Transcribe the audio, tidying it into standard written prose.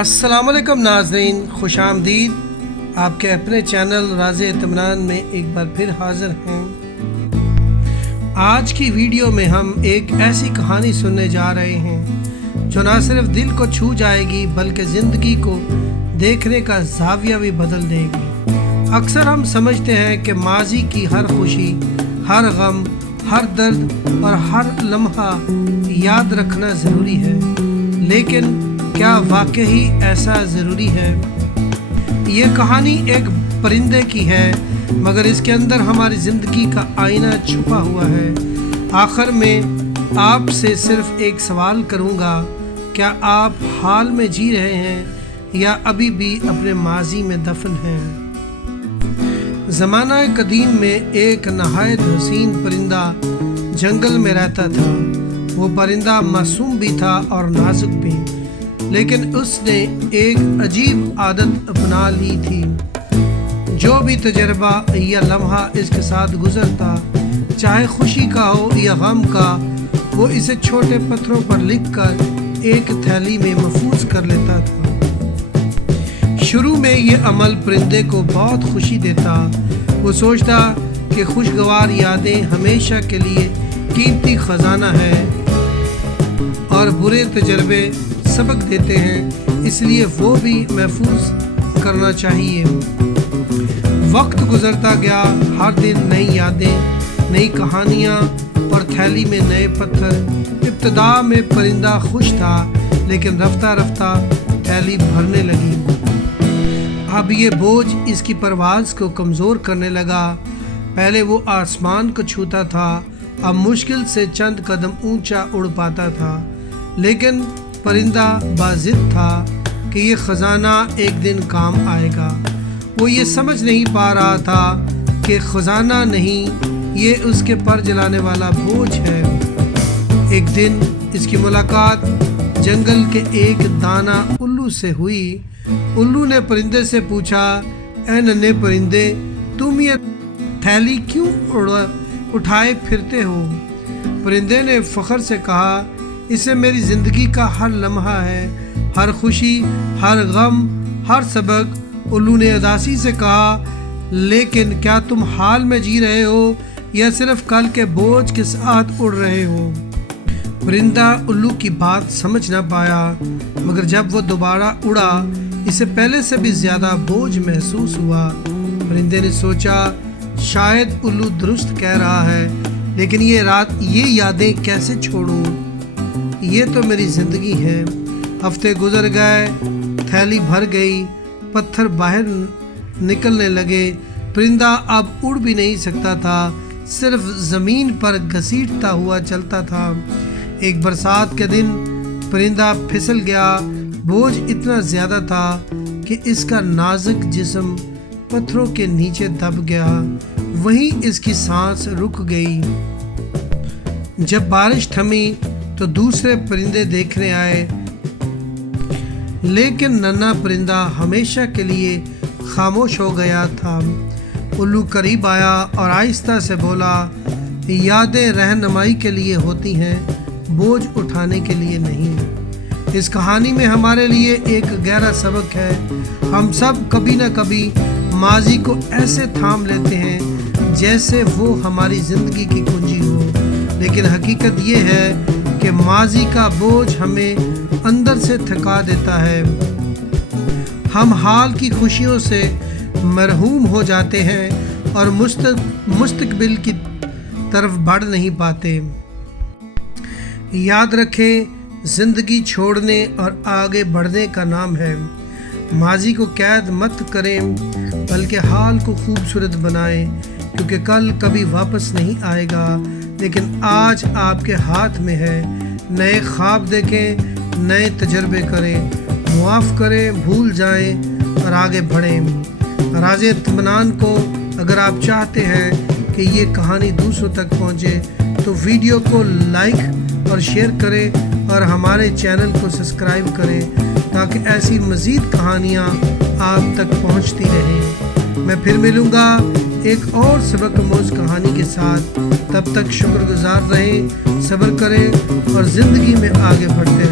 अस्सलामुअलैकुम नाज़रीन, खुश आमदीद। आपके अपने चैनल राज़े इत्मीनान में एक बार फिर हाज़िर हैं। आज की वीडियो में हम एक ऐसी कहानी सुनने जा रहे हैं जो ना सिर्फ दिल को छू जाएगी बल्कि ज़िंदगी को देखने का ज़ाविया भी बदल देगी। अक्सर हम समझते हैं कि माजी की हर खुशी, हर गम, हर दर्द और हर लम्हा याद रखना ज़रूरी है, लेकिन क्या वाकई ऐसा ज़रूरी है? ये कहानी एक परिंदे की है, मगर इसके अंदर हमारी ज़िंदगी का आईना छुपा हुआ है। आखिर में आपसे सिर्फ एक सवाल करूँगा, क्या आप हाल में जी रहे हैं या अभी भी अपने माजी में दफन हैं? ज़माना कदीम में एक नहायत हसीन परिंदा जंगल में रहता था। वो परिंदा मासूम भी था और नाजुक भी, लेकिन उसने एक अजीब आदत अपना ली थी। जो भी तजर्बा या लम्हा इसके साथ गुजरता, चाहे खुशी का हो या गम का, वो इसे छोटे पत्थरों पर लिखकर एक थैली में महफूज कर लेता था। शुरू में ये अमल परिंदे को बहुत खुशी देता। वो सोचता कि खुशगवार यादें हमेशा के लिए कीमती खजाना है और बुरे तजर्बे सबक देते हैं, इसलिए वो भी महफूज करना चाहिए। वक्त गुजरता गया, हर दिन नई यादें, नई कहानियाँ और थैली में नए पत्थर। इब्तिदा में परिंदा खुश था, लेकिन रफ्ता रफ्ता थैली भरने लगी। अब ये बोझ इसकी परवाज़ को कमज़ोर करने लगा। पहले वो आसमान को छूता था, अब मुश्किल से चंद कदम ऊंचा उड़ पाता था। लेकिन परिंदा बाज़िद था कि ये ख़जाना एक दिन काम आएगा। वो ये समझ नहीं पा रहा था कि ख़जाना नहीं, ये उसके पर जलाने वाला बोझ है। एक दिन इसकी मुलाकात जंगल के एक दाना उल्लू से हुई। उल्लू ने परिंदे से पूछा, ऐ नन्हे परिंदे, तुम ये थैली क्यों उठाए फिरते हो? परिंदे ने फ़ख्र से कहा, इससे मेरी ज़िंदगी का हर लम्हा है, हर खुशी, हर गम, हर सबक। उल्लू ने उदासी से कहा, लेकिन क्या तुम हाल में जी रहे हो या सिर्फ कल के बोझ के साथ उड़ रहे हो? परिंदा उल्लू की बात समझ ना पाया, मगर जब वो दोबारा उड़ा, इसे पहले से भी ज़्यादा बोझ महसूस हुआ। परिंदे ने सोचा, शायद उल्लू दुरुस्त कह रहा है, लेकिन ये यादें कैसे छोड़ूं? ये तो मेरी ज़िंदगी है। हफ्ते गुजर गए, थैली भर गई, पत्थर बाहर निकलने लगे। परिंदा अब उड़ भी नहीं सकता था, सिर्फ ज़मीन पर घसीटता हुआ चलता था। एक बरसात के दिन परिंदा फिसल गया। बोझ इतना ज़्यादा था कि इसका नाजुक जिस्म पत्थरों के नीचे दब गया। वहीं इसकी सांस रुक गई। जब बारिश थमी तो दूसरे परिंदे देखने आए, लेकिन नन्हा परिंदा हमेशा के लिए खामोश हो गया था। उल्लू करीब आया और आहिस्ता से बोला, यादें रहनुमाई के लिए होती हैं, बोझ उठाने के लिए नहीं। इस कहानी में हमारे लिए एक गहरा सबक है। हम सब कभी न कभी माजी को ऐसे थाम लेते हैं जैसे वो हमारी ज़िंदगी की कुंजी हो, लेकिन हकीकत ये है कि माजी का बोझ हमें अंदर से थका देता है। हम हाल की खुशियों से मरहूम हो जाते हैं और मुस्तकबिल की तरफ बढ़ नहीं पाते। याद रखें, ज़िंदगी छोड़ने और आगे बढ़ने का नाम है। माजी को कैद मत करें, बल्कि हाल को खूबसूरत बनाएं, क्योंकि कल कभी वापस नहीं आएगा, लेकिन आज आपके हाथ में है। नए ख्वाब देखें, नए तजर्बे करें, मुआफ़ करें, भूल जाएं और आगे बढ़ें। राज़े इत्मीनान को अगर आप चाहते हैं कि ये कहानी दूसरों तक पहुँचे, तो वीडियो को लाइक और शेयर करें और हमारे चैनल को सब्सक्राइब करें, ताकि ऐसी मज़ीद कहानियाँ आप तक पहुँचती रहें। मैं फिर मिलूँगा एक और सबक आमूज़ कहानी के साथ। तब तक शुक्रगुजार रहें, सब्र करें और ज़िंदगी में आगे बढ़ते रहें।